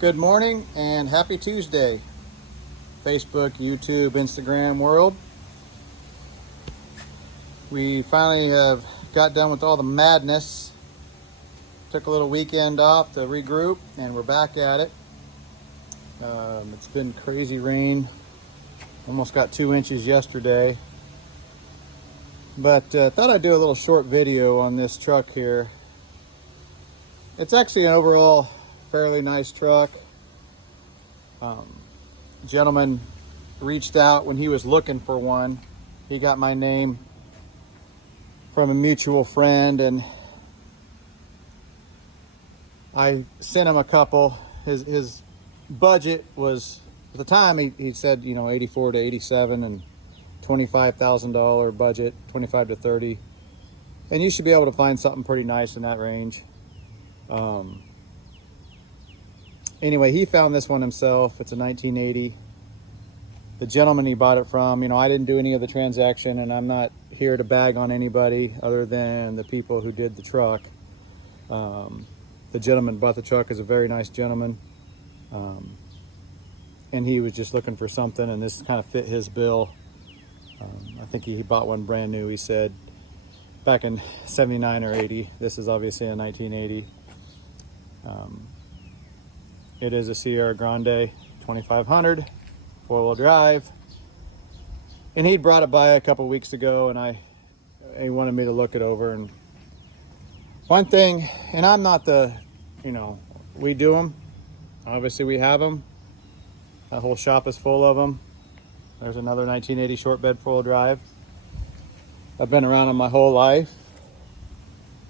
Good morning and happy Tuesday, Facebook, YouTube, Instagram world. We finally have got done with all the madness. Took a little weekend off to regroup and we're back at it. It's been crazy rain. Almost got 2 inches yesterday. But thought I'd do a little short video on this truck here. It's actually an overall fairly nice truck. Gentleman reached out when he was looking for one. He got my name from a mutual friend and I sent him a couple. His budget was, at the time he said, 84 to 87 and $25,000 budget, 25 to 30. And you should be able to find something pretty nice in that range. Anyway, he found this one himself. It's a 1980. The gentleman he bought it from, I didn't do any of the transaction, and I'm not here to bag on anybody other than the people who did the truck. The gentleman bought the truck is a very nice gentleman. And he was just looking for something, and this kind of fit his bill. I think he bought one brand new, he said, back in 79 or 80. This is obviously a 1980. It is a Sierra Grande 2500 four-wheel drive, and he brought it by a couple weeks ago, and he wanted me to look it over. And one thing, and I'm not we do them, obviously we have them. That whole shop is full of them. There's another 1980 short bed four-wheel drive. I've been around them my whole life,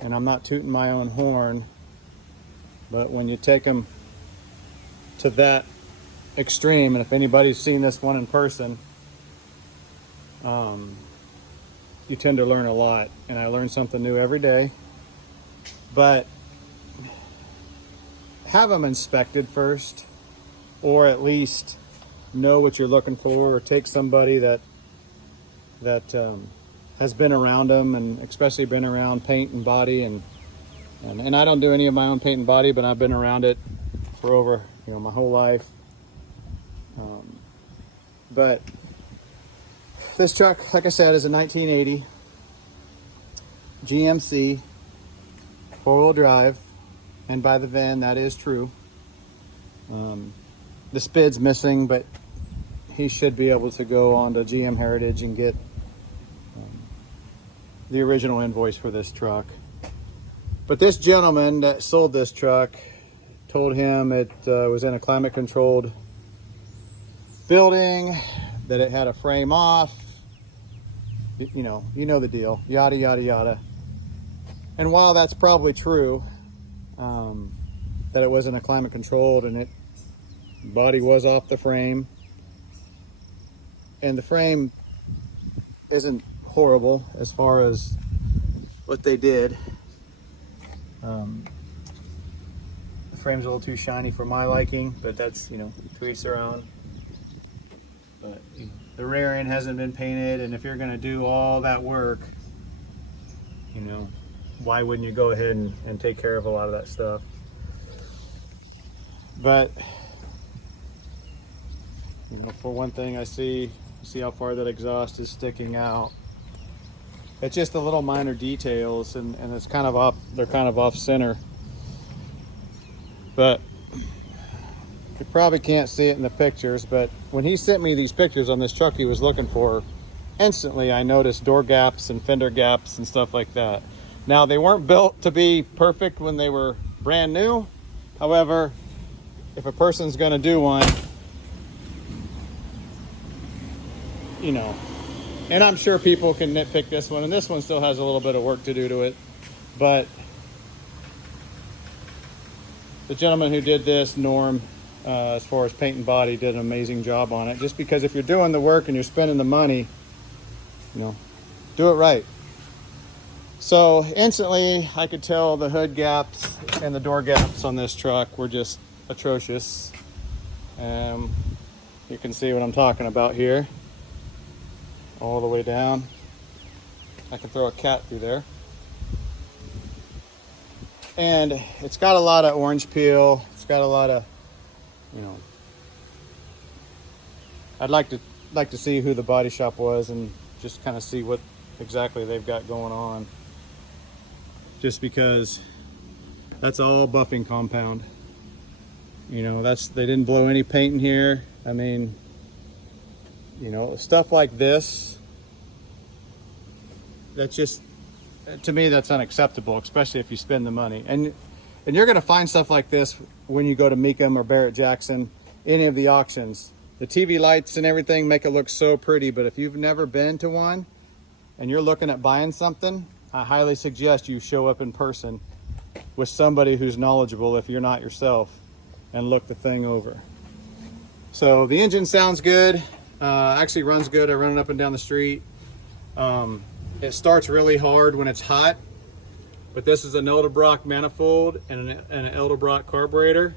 and I'm not tooting my own horn, but when you take them to that extreme, and if anybody's seen this one in person, you tend to learn a lot, and I learn something new every day. But have them inspected first, or at least know what you're looking for, or take somebody that has been around them, and especially been around paint and body, and I don't do any of my own paint and body, but I've been around it for over my whole life. But this truck, like I said, is a 1980 GMC four-wheel drive, and by the VIN, that is true. The SPID's missing, but he should be able to go on to GM Heritage and get the original invoice for this truck. But this gentleman that sold this truck told him it was in a climate-controlled building, that it had a frame off, you know the deal, yada yada yada. And while that's probably true, that it wasn't a climate-controlled, and body was off the frame, and the frame isn't horrible as far as what they did. The frame's a little too shiny for my liking, but that's, to each their own. But the rear end hasn't been painted, and if you're going to do all that work, why wouldn't you go ahead and take care of a lot of that stuff? But for one thing, I see how far that exhaust is sticking out. It's just the little minor details, and it's kind of off. They're kind of off center. But you probably can't see it in the pictures, but when he sent me these pictures on this truck he was looking for, instantly I noticed door gaps and fender gaps and stuff like that. Now, they weren't built to be perfect when they were brand new. However, if a person's going to do one, and I'm sure people can nitpick this one, and this one still has a little bit of work to do to it, but the gentleman who did this, Norm, as far as paint and body, did an amazing job on it. Just because if you're doing the work and you're spending the money, do it right. So instantly I could tell the hood gaps and the door gaps on this truck were just atrocious. You can see what I'm talking about here, all the way down. I can throw a cat through there. And it's got a lot of orange peel. It's got a lot of you know, I'd like to see who the body shop was and just kind of see what exactly they've got going on. Just because that's all buffing compound. You know, they didn't blow any paint in here. I mean, you know, stuff like this, that's just, to me, that's unacceptable, especially if you spend the money. And you're gonna find stuff like this when you go to Mecum or Barrett-Jackson, any of the auctions. The TV lights and everything make it look so pretty, but if you've never been to one and you're looking at buying something, I highly suggest you show up in person with somebody who's knowledgeable if you're not yourself, and look the thing over. So the engine sounds good, actually runs good. I run it up and down the street. It starts really hard when it's hot, but this is an Edelbrock manifold and an Edelbrock carburetor,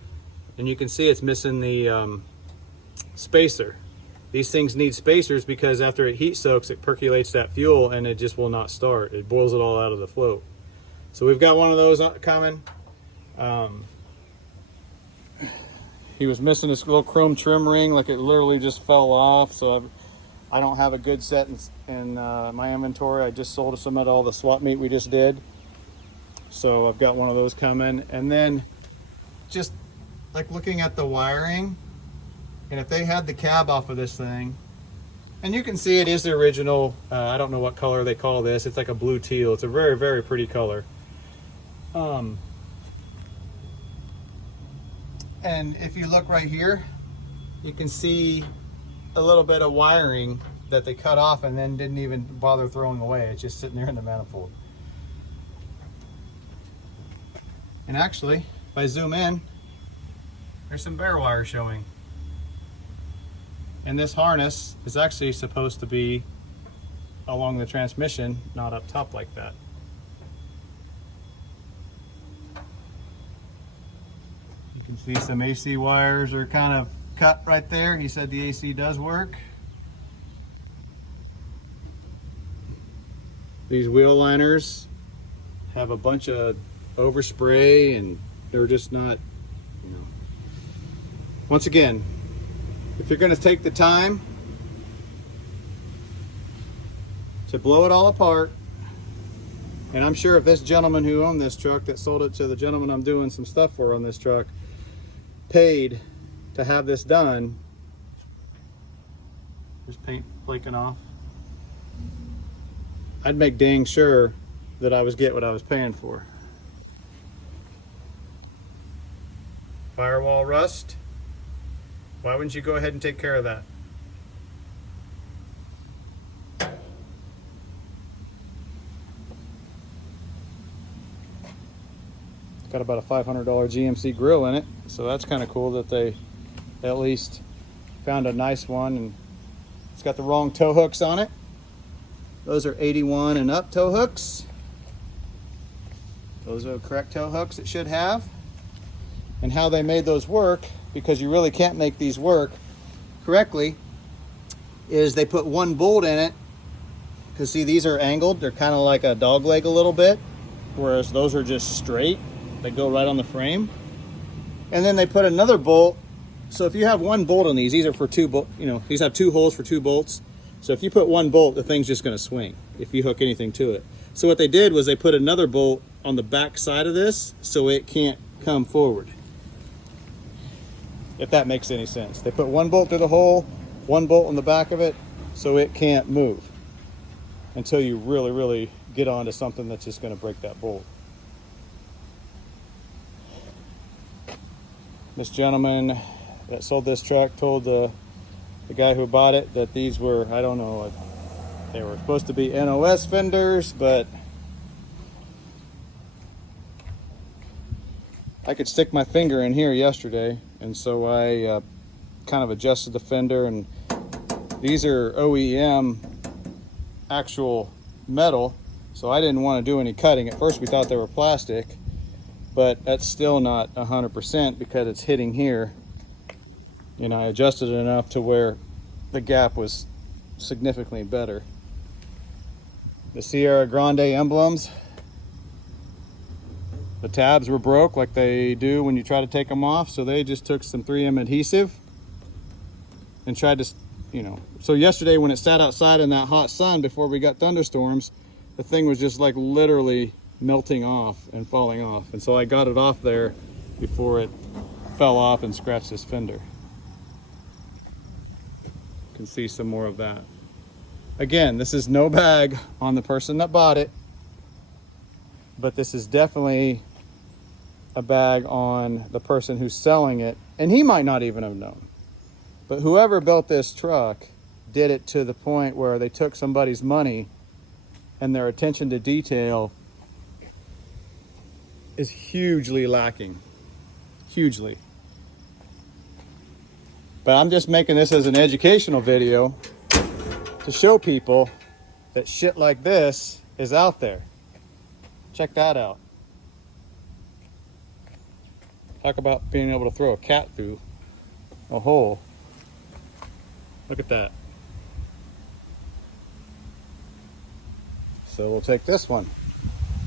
and you can see it's missing the spacer. These things need spacers because after it heat soaks, it percolates that fuel and it just will not start. It boils it all out of the float. So we've got one of those coming. He was missing this little chrome trim ring, like it literally just fell off. So I don't have a good set in my inventory. I just sold some at all the swap meet we just did. So I've got one of those coming. And then just like looking at the wiring, and if they had the cab off of this thing, and you can see it is the original, I don't know what color they call this. It's like a blue teal. It's a very, very pretty color. And if you look right here, you can see a little bit of wiring that they cut off and then didn't even bother throwing away. It's just sitting there in the manifold. And actually, if I zoom in, there's some bare wire showing. And this harness is actually supposed to be along the transmission, not up top like that. You can see some AC wires are kind of cut right there. He said the AC does work. These wheel liners have a bunch of overspray and they're just not, you know. Once again, if you're going to take the time to blow it all apart, and I'm sure if this gentleman who owned this truck that sold it to the gentleman I'm doing some stuff for on this truck paid to have this done, there's paint flaking off, I'd make dang sure that I was getting what I was paying for. Firewall rust. Why wouldn't you go ahead and take care of that? It's got about a $500 GMC grill in it, so that's kind of cool that they at least found a nice one. And it's got the wrong tow hooks on it. Those are 81 and up tow hooks. Those are the correct tow hooks it should have. And how they made those work, because you really can't make these work correctly, is they put one bolt in it, because see, these are angled. They're kind of like a dog leg a little bit, whereas those are just straight. They go right on the frame. And then they put another bolt. So if you have one bolt on these are for two bolts, you know, these have two holes for two bolts. So if you put one bolt, the thing's just going to swing if you hook anything to it. So what they did was they put another bolt on the back side of this so it can't come forward. If that makes any sense. They put one bolt through the hole, one bolt on the back of it, so it can't move until you really, really get onto something that's just going to break that bolt. This gentleman that sold this truck told the guy who bought it that these were, I don't know, they were supposed to be NOS fenders, but I could stick my finger in here yesterday, and so I kind of adjusted the fender, and these are OEM actual metal, so I didn't want to do any cutting. At first we thought they were plastic, but that's still not 100% because it's hitting here. And I adjusted it enough to where the gap was significantly better. The Sierra Grande emblems. The tabs were broke like they do when you try to take them off, so they just took some 3M adhesive and tried to, you know. So yesterday when it sat outside in that hot sun before we got thunderstorms, the thing was just like literally melting off and falling off. And so I got it off there before it fell off and scratched this fender. You can see some more of that. Again, this is no bag on the person that bought it, but this is definitely a bag on the person who's selling it, and he might not even have known. But whoever built this truck did it to the point where they took somebody's money, and their attention to detail is hugely lacking. Hugely. But I'm just making this as an educational video to show people that shit like this is out there. Check that out. Talk about being able to throw a cat through a hole. Look at that. So we'll take this one.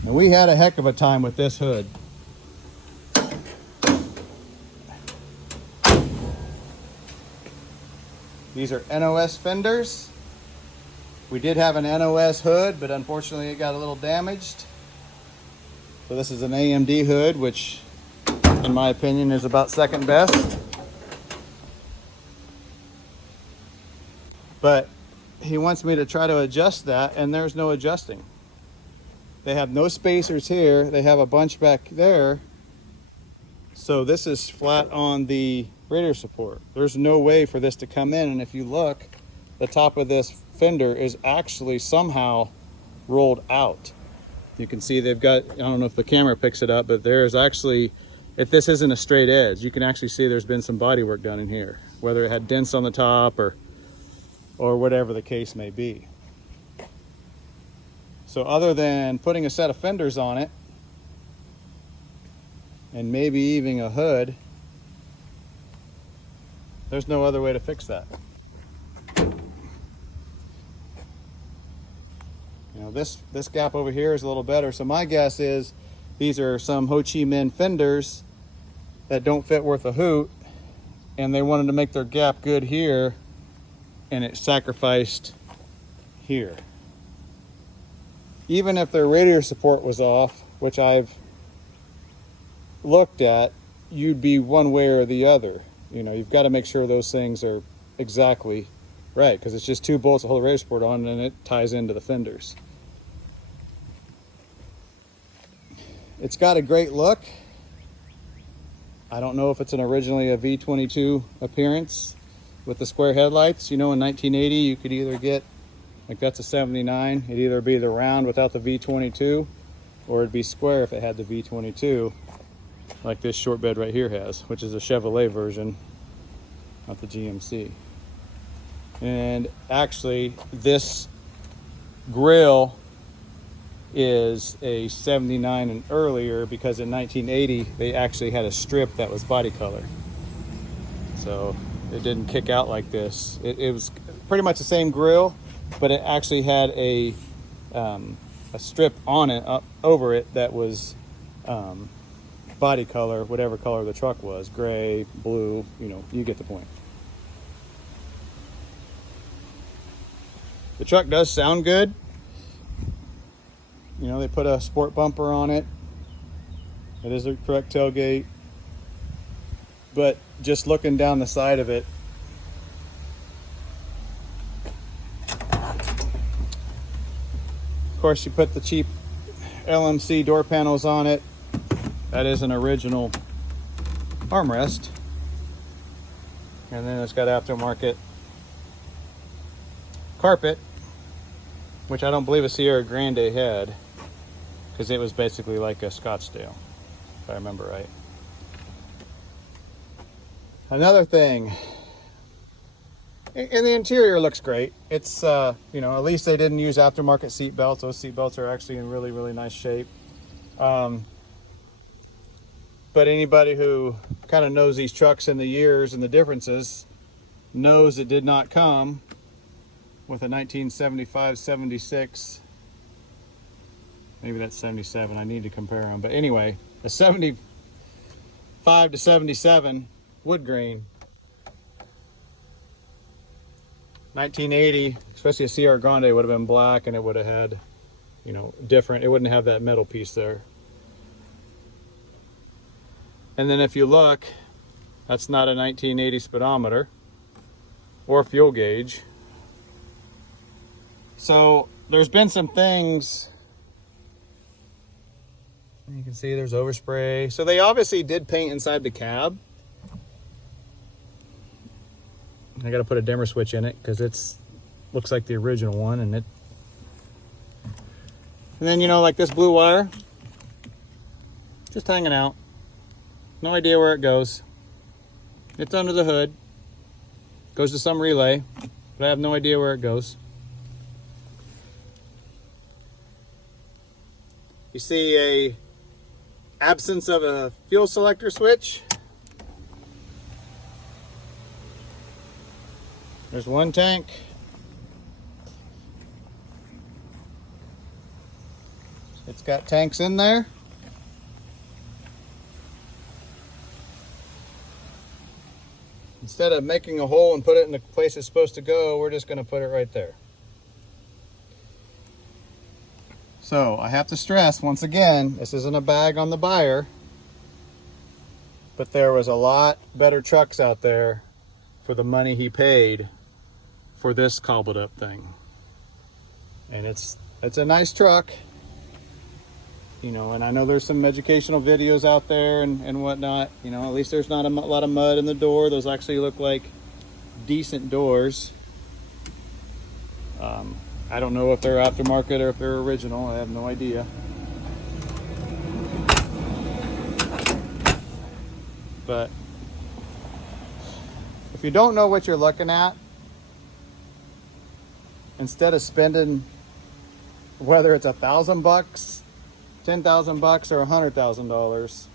And we had a heck of a time with this hood. These are NOS fenders. We did have an NOS hood, but unfortunately it got a little damaged. So this is an AMD hood, which in my opinion is about second best. But he wants me to try to adjust that, and there's no adjusting. They have no spacers here. They have a bunch back there. So this is flat on the radiator support. There's no way for this to come in, and if you look, the top of this fender is actually somehow rolled out. You can see they've got, I don't know if the camera picks it up, but there's actually, if this isn't a straight edge, you can actually see there's been some body work done in here, whether it had dents on the top or whatever the case may be. So other than putting a set of fenders on it and maybe even a hood, there's no other way to fix that. You know, this gap over here is a little better. So my guess is these are some Ho Chi Minh fenders that don't fit worth a hoot, and they wanted to make their gap good here, and it sacrificed here. Even if their radiator support was off, which I've looked at, you'd be one way or the other. You know, you've got to make sure those things are exactly right, because it's just two bolts that hold the radiator support on, and it ties into the fenders. It's got a great look. I don't know if it's originally a V22 appearance with the square headlights. You know, in 1980 you could either get, like that's a 79, it'd either be the round without the V22, or it'd be square if it had the V22, like this short bed right here has, which is a Chevrolet version, not the GMC. And actually this grill is a 79 and earlier, because in 1980 they actually had a strip that was body color, so it didn't kick out like this. It was pretty much the same grill, but it actually had a strip on it, over it, that was body color, whatever color the truck was, gray, blue, you know, you get the point. The truck does sound good. You know, they put a sport bumper on it. It is a correct tailgate. But just looking down the side of it, of course you put the cheap LMC door panels on it. That is an original armrest. And then it's got aftermarket carpet, which I don't believe a Sierra Grande had, because it was basically like a Scottsdale, if I remember right. Another thing, and the interior looks great. It's, you know, at least they didn't use aftermarket seat belts. Those seat belts are actually in really, really nice shape. But anybody who kind of knows these trucks and the years and the differences knows it did not come with a 1975, 76, maybe that's 77, I need to compare them. But anyway, a 75 to 77 wood grain. 1980, especially a CR Grande, would have been black, and it would have had, you know, different. It wouldn't have that metal piece there. And then if you look, that's not a 1980 speedometer or fuel gauge. So there's been some things. You can see there's overspray. So they obviously did paint inside the cab. I got to put a dimmer switch in it because it's looks like the original one, and then, you know, like this blue wire just hanging out. No idea where it goes. It's under the hood. Goes to some relay, but I have no idea where it goes. You see a absence of a fuel selector switch. There's one tank. It's got tanks in there. Instead of making a hole and put it in the place it's supposed to go, we're just going to put it right there. So I have to stress once again, this isn't a bag on the buyer, but there was a lot better trucks out there for the money he paid for this cobbled up thing. And it's a nice truck, you know, and I know there's some educational videos out there and whatnot, you know, at least there's not a lot of mud in the door. Those actually look like decent doors. I don't know if they're aftermarket or if they're original. I have no idea. But if you don't know what you're looking at, instead of spending, whether it's $1,000, $10,000, or $100,000,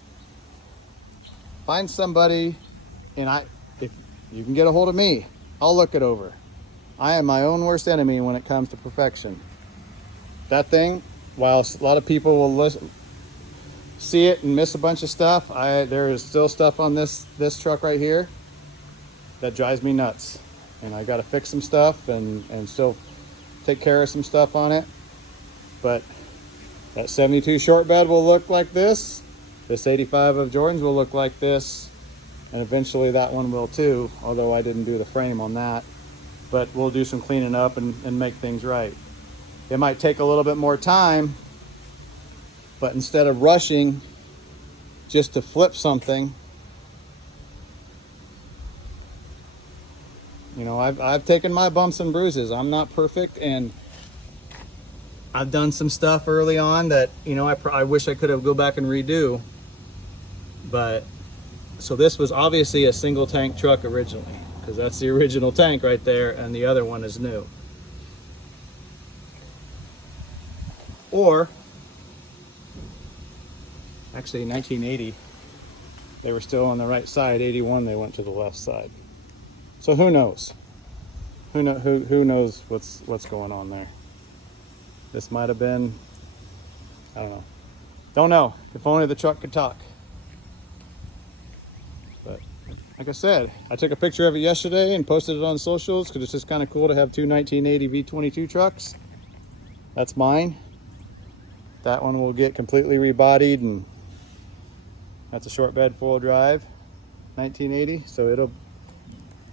find somebody, and if you can get a hold of me, I'll look it over. I am my own worst enemy when it comes to perfection. That thing, while a lot of people will see it and miss a bunch of stuff, there is still stuff on this truck right here that drives me nuts. And I got to fix some stuff and still take care of some stuff on it. But that 72 short bed will look like this. This 85 of Jordan's will look like this. And eventually that one will too, although I didn't do the frame on that. But we'll do some cleaning up and make things right. It might take a little bit more time, but instead of rushing just to flip something, you know, I've taken my bumps and bruises. I'm not perfect, and I've done some stuff early on that, you know, I wish I could have go back and redo. But so this was obviously a single tank truck originally, because that's the original tank right there, and the other one is new. Or actually 1980 they were still on the right side. 81 they went to the left side. So who knows? Who knows what's going on there? This might have been, I don't know. Don't know. If only the truck could talk. But like I said, I took a picture of it yesterday and posted it on socials because it's just kind of cool to have two 1980 V22 trucks. That's mine. That one will get completely rebodied, and that's a short bed full drive 1980. So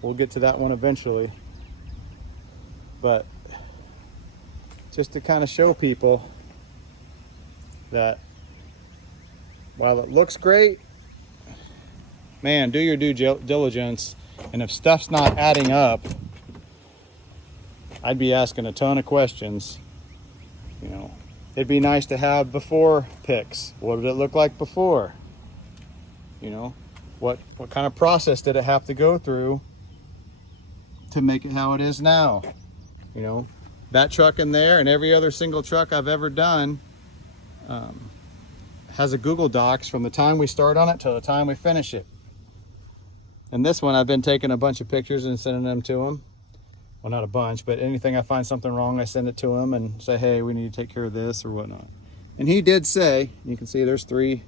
we'll get to that one eventually. But just to kind of show people that while it looks great, man, do your due diligence. And if stuff's not adding up, I'd be asking a ton of questions. You know, it'd be nice to have before pics. What did it look like before? You know, what kind of process did it have to go through to make it how it is now? You know, that truck in there and every other single truck I've ever done has a Google Docs from the time we start on it till the time we finish it. And this one, I've been taking a bunch of pictures and sending them to him. Well, not a bunch, but anything I find something wrong, I send it to him and say, hey, we need to take care of this or whatnot. And he did say, you can see there's three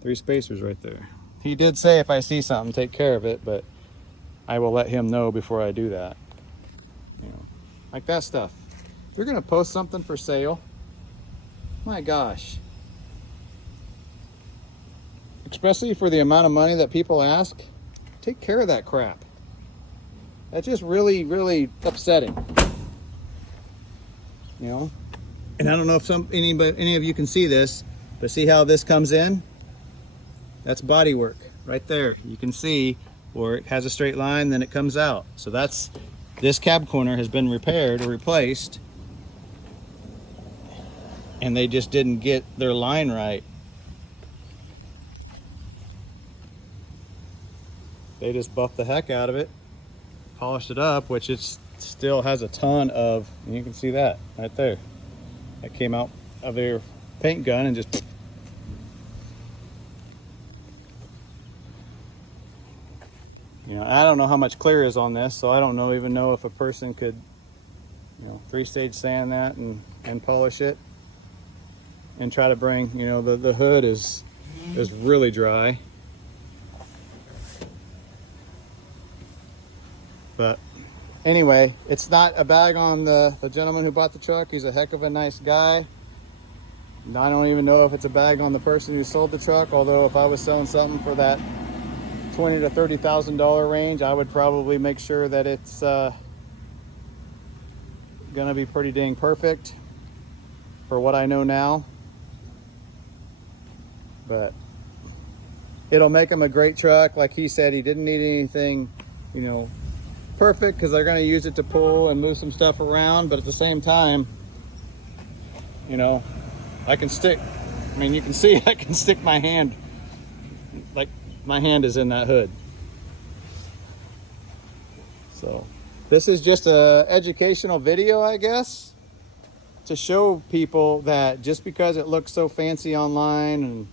3 spacers right there. He did say if I see something, take care of it, but I will let him know before I do that. You know, like that stuff. If you're gonna post something for sale, my gosh, especially for the amount of money that people ask, take care of that crap. That's just really, really upsetting. You know? And I don't know if any of you can see this, but see how this comes in? That's body work right there. You can see where it has a straight line, then it comes out. So this cab corner has been repaired or replaced, and they just didn't get their line right. They just buffed the heck out of it, polished it up, which it still has a ton of, and you can see that right there. That came out of their paint gun and just, you know, I don't know how much clear is on this, so I don't even know if a person could, you know, 3-stage sand that and polish it and try to bring, you know, the hood is really dry. But anyway, it's not a bag on the gentleman who bought the truck. He's a heck of a nice guy. And I don't even know if it's a bag on the person who sold the truck, although if I was selling something for that $20,000 to $30,000 range, I would probably make sure that it's gonna be pretty dang perfect for what I know now. But it'll make him a great truck. Like he said, he didn't need anything, you know, perfect, because they're going to use it to pull and move some stuff around. But at the same time, you know, I can stick, I mean, you can see I can stick my hand, like my hand is in that hood. So this is just a educational video, I guess, to show people that just because it looks so fancy online, and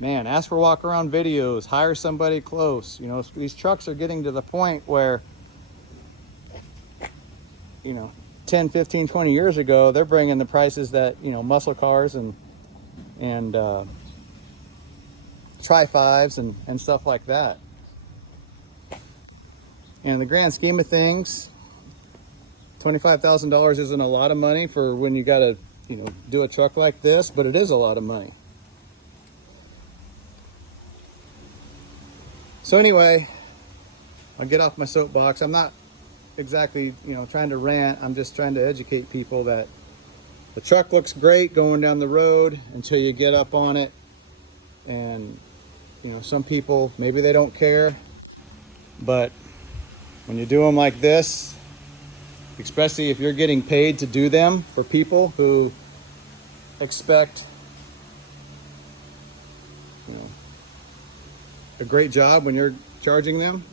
man, ask for walk around videos, hire somebody close. You know, these trucks are getting to the point where, you know, 10, 15, 20 years ago, they're bringing the prices that, you know, muscle cars and Tri-5s and stuff like that. And in the grand scheme of things, $25,000 isn't a lot of money for when you got to, you know, do a truck like this, but it is a lot of money. So anyway, I'll get off my soapbox. I'm not exactly, you know, trying to rant. I'm just trying to educate people that the truck looks great going down the road until you get up on it. And, you know, some people, maybe they don't care, but when you do them like this, especially if you're getting paid to do them for people who expect, you know, a great job when you're charging them,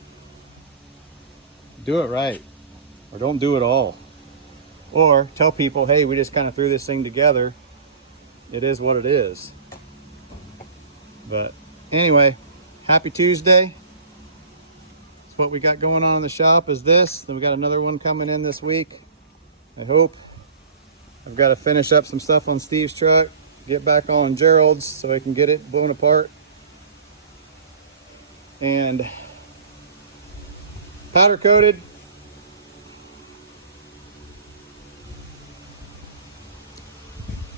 do it right, or don't do it all. Or tell people, hey, we just kind of threw this thing together. It is what it is. But anyway, happy Tuesday. That's what we got going on in the shop is this. Then we got another one coming in this week, I hope. I've got to finish up some stuff on Steve's truck, get back on Gerald's so I can get it blown apart. And powder coated.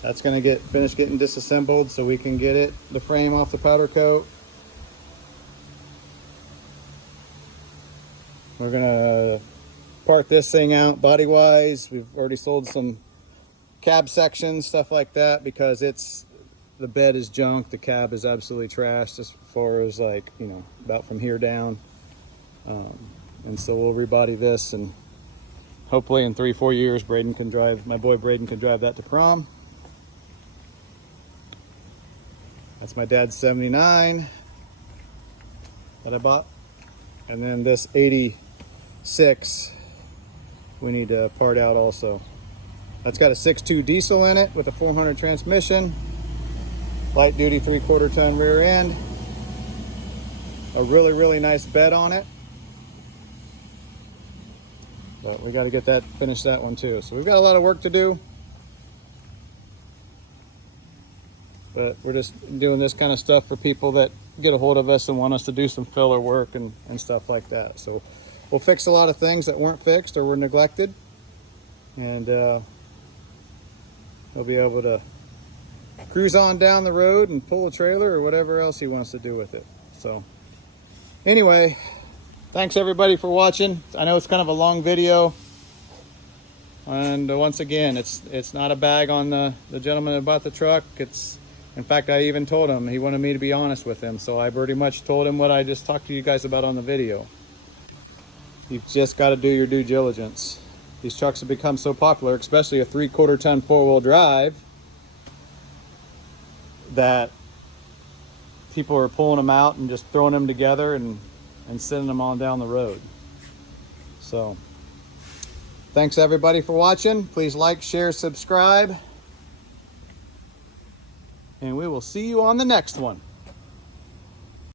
That's going to get finished getting disassembled so we can get the frame off the powder coat. We're going to part this thing out body wise. We've already sold some cab sections, stuff like that, because the bed is junk, the cab is absolutely trashed as far as, like, you know, about from here down. And so we'll rebody this, and hopefully in 3-4 years my boy Braden can drive that to prom. That's my dad's 79 that I bought. And then this 86 we need to part out also. That's got a 6.2 diesel in it with a 400 transmission, light duty 3/4 ton rear end, a really, really nice bed on it. But we got to get that, finish that one too. So we've got a lot of work to do. But we're just doing this kind of stuff for people that get a hold of us and want us to do some filler work and stuff like that. So we'll fix a lot of things that weren't fixed or were neglected, and we'll be able to cruise on down the road and pull a trailer or whatever else he wants to do with it. So anyway, thanks everybody for watching. I know it's kind of a long video, and once again, it's not a bag on the gentleman that bought the truck. In fact, I even told him he wanted me to be honest with him, so I pretty much told him what I just talked to you guys about on the video. You've just got to do your due diligence. These trucks have become so popular, especially a 3/4 ton 4-wheel drive, that people are pulling them out and just throwing them together and sending them on down the road. So thanks everybody for watching. Please like, share, subscribe, and we will see you on the next one.